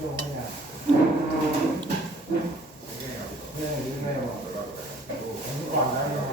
ไม่อยมกไม่อยากไม่อยาก